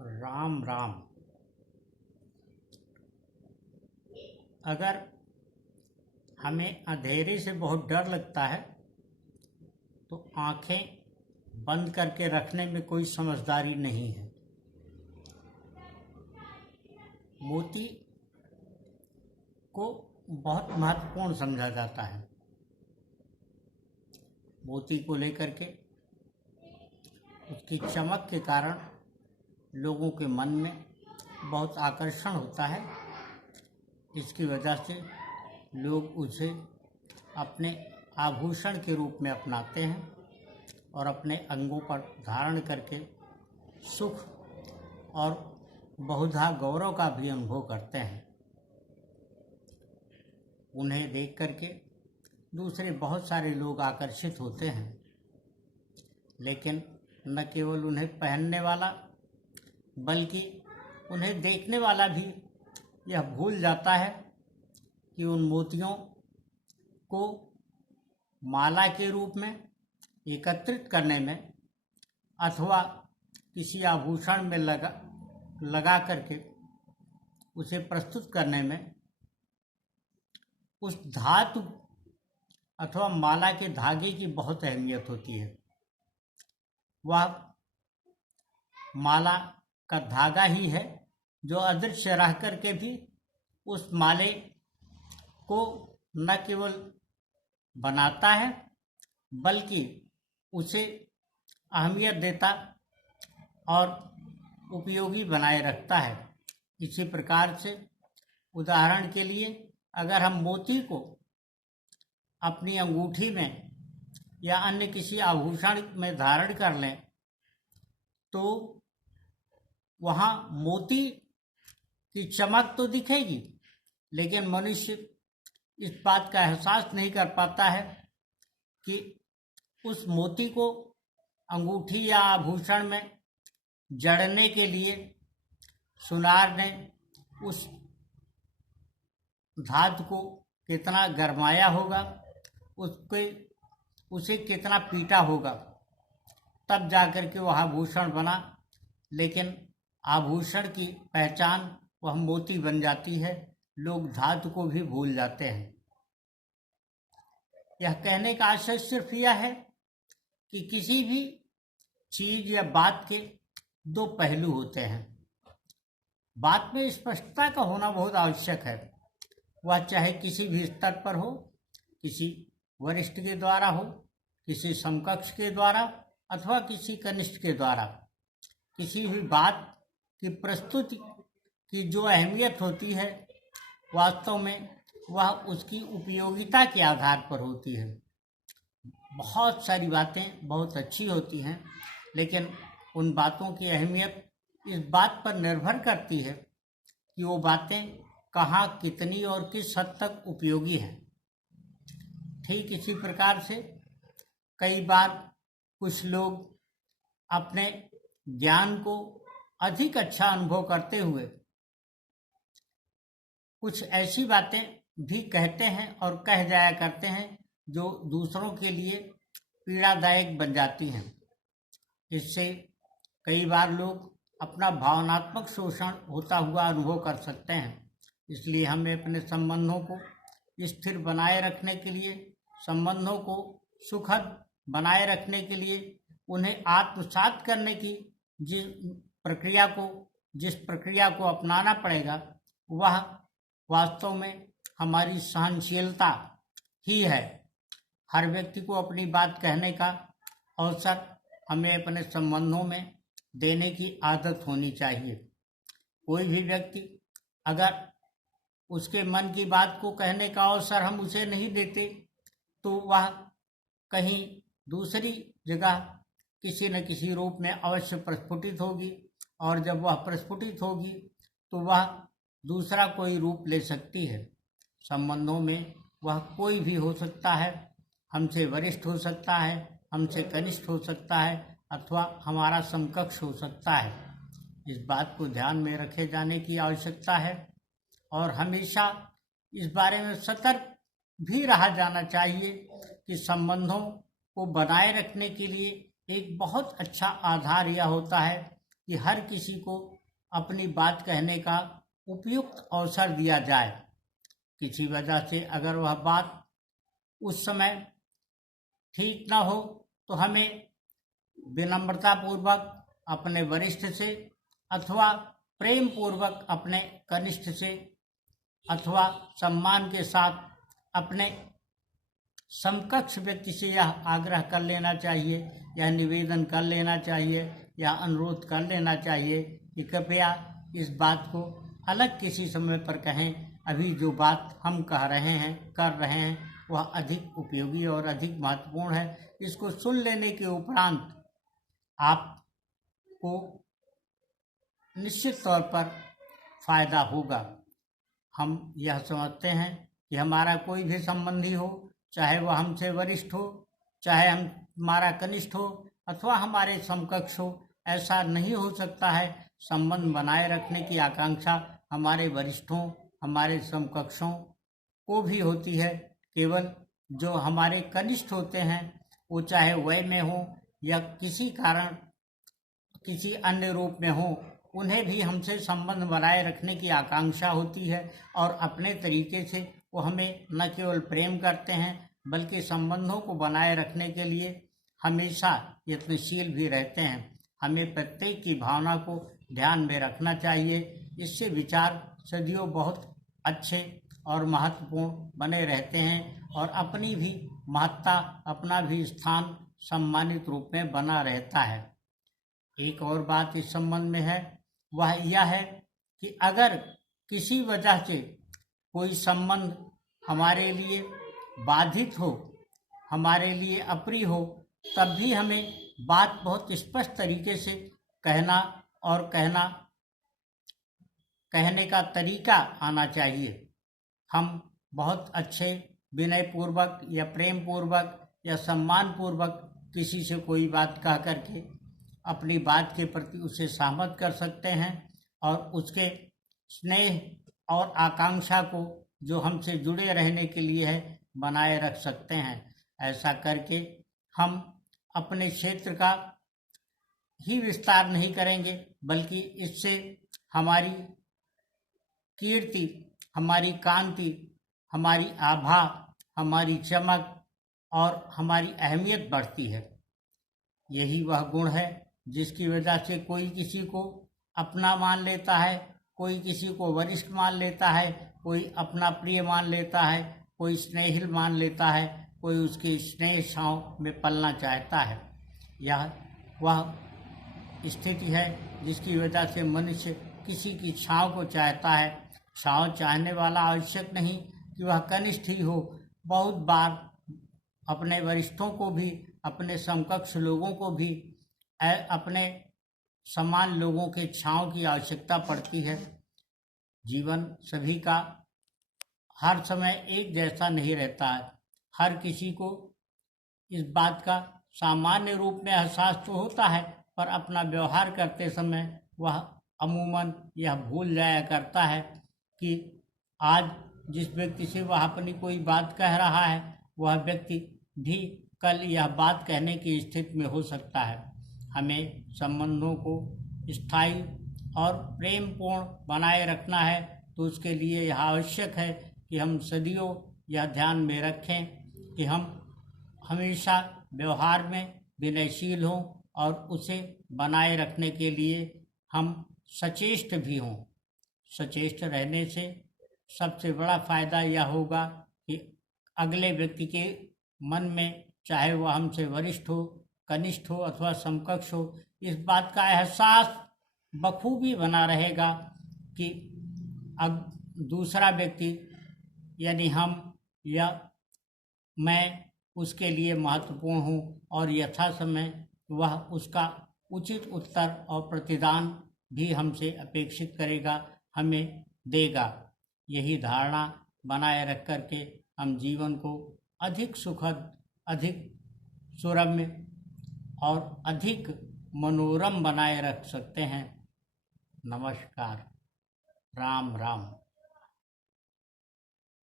राम राम। अगर हमें अंधेरे से बहुत डर लगता है तो आंखें बंद करके रखने में कोई समझदारी नहीं है। मोती को बहुत महत्वपूर्ण समझा जाता है। मोती को लेकर के उसकी चमक के कारण लोगों के मन में बहुत आकर्षण होता है। इसकी वजह से लोग उसे अपने आभूषण के रूप में अपनाते हैं और अपने अंगों पर धारण करके सुख और बहुधा गौरव का भी अनुभव करते हैं। उन्हें देख करके दूसरे बहुत सारे लोग आकर्षित होते हैं, लेकिन न केवल उन्हें पहनने वाला बल्कि उन्हें देखने वाला भी यह भूल जाता है कि उन मोतियों को माला के रूप में एकत्रित करने में अथवा किसी आभूषण में लगा करके उसे प्रस्तुत करने में उस धातु अथवा माला के धागे की बहुत अहमियत होती है। वह माला का धागा ही है जो अदृश्य रह करके भी उस माले को न केवल बनाता है बल्कि उसे अहमियत देता और उपयोगी बनाए रखता है। इसी प्रकार से उदाहरण के लिए अगर हम मोती को अपनी अंगूठी में या अन्य किसी आभूषण में धारण कर लें तो वहाँ मोती की चमक तो दिखेगी, लेकिन मनुष्य इस बात का एहसास नहीं कर पाता है कि उस मोती को अंगूठी या आभूषण में जड़ने के लिए सुनार ने उस धातु को कितना गरमाया होगा, उसे कितना पीटा होगा, तब जाकर के वह आभूषण बना। लेकिन आभूषण की पहचान वह मोती बन जाती है। लोग धातु को भी भूल जाते हैं। यह कहने का आशय सिर्फ यह है कि किसी भी चीज या बात के दो पहलू होते हैं। बात में स्पष्टता का होना बहुत आवश्यक है। वह चाहे किसी भी स्तर पर हो, किसी वरिष्ठ के द्वारा हो, किसी समकक्ष के द्वारा अथवा किसी कनिष्ठ के द्वारा। किसी भी बात की प्रस्तुति की जो अहमियत होती है वास्तव में वह उसकी उपयोगिता के आधार पर होती है। बहुत सारी बातें बहुत अच्छी होती हैं, लेकिन उन बातों की अहमियत इस बात पर निर्भर करती है कि वो बातें कहाँ, कितनी और किस हद तक उपयोगी हैं। ठीक इसी प्रकार से कई बार कुछ लोग अपने ज्ञान को अधिक अच्छा अनुभव करते हुए कुछ ऐसी बातें भी कहते हैं और कह जाया करते हैं जो दूसरों के लिए पीड़ादायक बन जाती हैं। इससे कई बार लोग अपना भावनात्मक शोषण होता हुआ अनुभव कर सकते हैं। इसलिए हमें अपने संबंधों को स्थिर बनाए रखने के लिए, संबंधों को सुखद बनाए रखने के लिए, उन्हें आत्मसात करने की जिस प्रक्रिया को अपनाना पड़ेगा वह वास्तव में हमारी सहनशीलता ही है। हर व्यक्ति को अपनी बात कहने का अवसर हमें अपने संबंधों में देने की आदत होनी चाहिए। कोई भी व्यक्ति अगर उसके मन की बात को कहने का अवसर हम उसे नहीं देते तो वह कहीं दूसरी जगह किसी न किसी रूप में अवश्य प्रस्फुटित होगी, और जब वह प्रस्फुटित होगी तो वह दूसरा कोई रूप ले सकती है। संबंधों में वह कोई भी हो सकता है, हमसे वरिष्ठ हो सकता है, हमसे कनिष्ठ हो सकता है अथवा हमारा समकक्ष हो सकता है। इस बात को ध्यान में रखे जाने की आवश्यकता है और हमेशा इस बारे में सतर्क भी रहा जाना चाहिए कि संबंधों को बनाए रखने के लिए एक बहुत अच्छा आधार यह होता है कि हर किसी को अपनी बात कहने का उपयुक्त अवसर दिया जाए। किसी वजह से अगर वह बात उस समय ठीक ना हो तो हमें विनम्रता पूर्वक अपने वरिष्ठ से अथवा प्रेम पूर्वक अपने कनिष्ठ से अथवा सम्मान के साथ अपने समकक्ष व्यक्ति से यह आग्रह कर लेना चाहिए, यह निवेदन कर लेना चाहिए या अनुरोध कर लेना चाहिए कि कृपया इस बात को अलग किसी समय पर कहें। अभी जो बात हम कह रहे हैं, कर रहे हैं, वह अधिक उपयोगी और अधिक महत्वपूर्ण है। इसको सुन लेने के उपरांत आपको निश्चित तौर पर फायदा होगा। हम यह समझते हैं कि हमारा कोई भी संबंधी हो, चाहे वह हमसे वरिष्ठ हो, चाहे हमारा कनिष्ठ हो अथवा हमारे समकक्ष हो, ऐसा नहीं हो सकता है। संबंध बनाए रखने की आकांक्षा हमारे वरिष्ठों, हमारे समकक्षों को भी होती है। केवल जो हमारे कनिष्ठ होते हैं, वो चाहे वय में हो या किसी कारण किसी अन्य रूप में हो, उन्हें भी हमसे संबंध बनाए रखने की आकांक्षा होती है और अपने तरीके से वो हमें न केवल प्रेम करते हैं बल्कि संबंधों को बनाए रखने के लिए हमेशा यत्नशील भी रहते हैं। हमें प्रत्येक की भावना को ध्यान में रखना चाहिए। इससे विचार सदियों बहुत अच्छे और महत्वपूर्ण बने रहते हैं और अपनी भी महत्ता, अपना भी स्थान सम्मानित रूप में बना रहता है। एक और बात इस संबंध में है, वह यह है कि अगर किसी वजह से कोई संबंध हमारे लिए बाधित हो, हमारे लिए अप्रिय हो, तब भी हमें बात बहुत स्पष्ट तरीके से कहना और कहने का तरीका आना चाहिए। हम बहुत अच्छे विनय पूर्वक या प्रेम पूर्वक या सम्मान पूर्वक किसी से कोई बात कह करके अपनी बात के प्रति उसे सहमत कर सकते हैं और उसके स्नेह और आकांक्षा को जो हमसे जुड़े रहने के लिए है बनाए रख सकते हैं। ऐसा करके हम अपने क्षेत्र का ही विस्तार नहीं करेंगे बल्कि इससे हमारी कीर्ति, हमारी कांति, हमारी आभा, हमारी चमक और हमारी अहमियत बढ़ती है। यही वह गुण है जिसकी वजह से कोई किसी को अपना मान लेता है, कोई किसी को वरिष्ठ मान लेता है, कोई अपना प्रिय मान लेता है, कोई स्नेहिल मान लेता है, कोई उसकी स्नेह छाँव में पलना चाहता है। यह वह स्थिति है जिसकी वजह से मनुष्य किसी की छाँव को चाहता है। छाँव चाहने वाला आवश्यक नहीं कि वह कनिष्ठ ही हो, बहुत बार अपने वरिष्ठों को भी, अपने समकक्ष लोगों को भी, अपने समान लोगों के छाँव की आवश्यकता पड़ती है। जीवन सभी का हर समय एक जैसा नहीं रहता है। हर किसी को इस बात का सामान्य रूप में एहसास तो होता है, पर अपना व्यवहार करते समय वह अमूमन यह भूल जाया करता है कि आज जिस व्यक्ति से वह अपनी कोई बात कह रहा है, वह व्यक्ति भी कल यह बात कहने की स्थिति में हो सकता है। हमें संबंधों को स्थायी और प्रेमपूर्ण बनाए रखना है, तो उसके लिए यह आवश्यक है कि हम सदियों यह ध्यान में रखें कि हम हमेशा व्यवहार में विनयशील हों और उसे बनाए रखने के लिए हम सचेष्ट भी हों। सचेष्ट रहने से सबसे बड़ा फायदा यह होगा कि अगले व्यक्ति के मन में, चाहे वह हमसे वरिष्ठ हो, कनिष्ठ हो अथवा समकक्ष हो, इस बात का एहसास बखूबी बना रहेगा कि अब दूसरा व्यक्ति यानी हम या मैं उसके लिए महत्वपूर्ण हूँ और यथा समय वह उसका उचित उत्तर और प्रतिदान भी हमसे अपेक्षित करेगा, हमें देगा। यही धारणा बनाए रख कर के हम जीवन को अधिक सुखद, अधिक सुरम्य और अधिक मनोरम बनाए रख सकते हैं। नमस्कार। राम राम।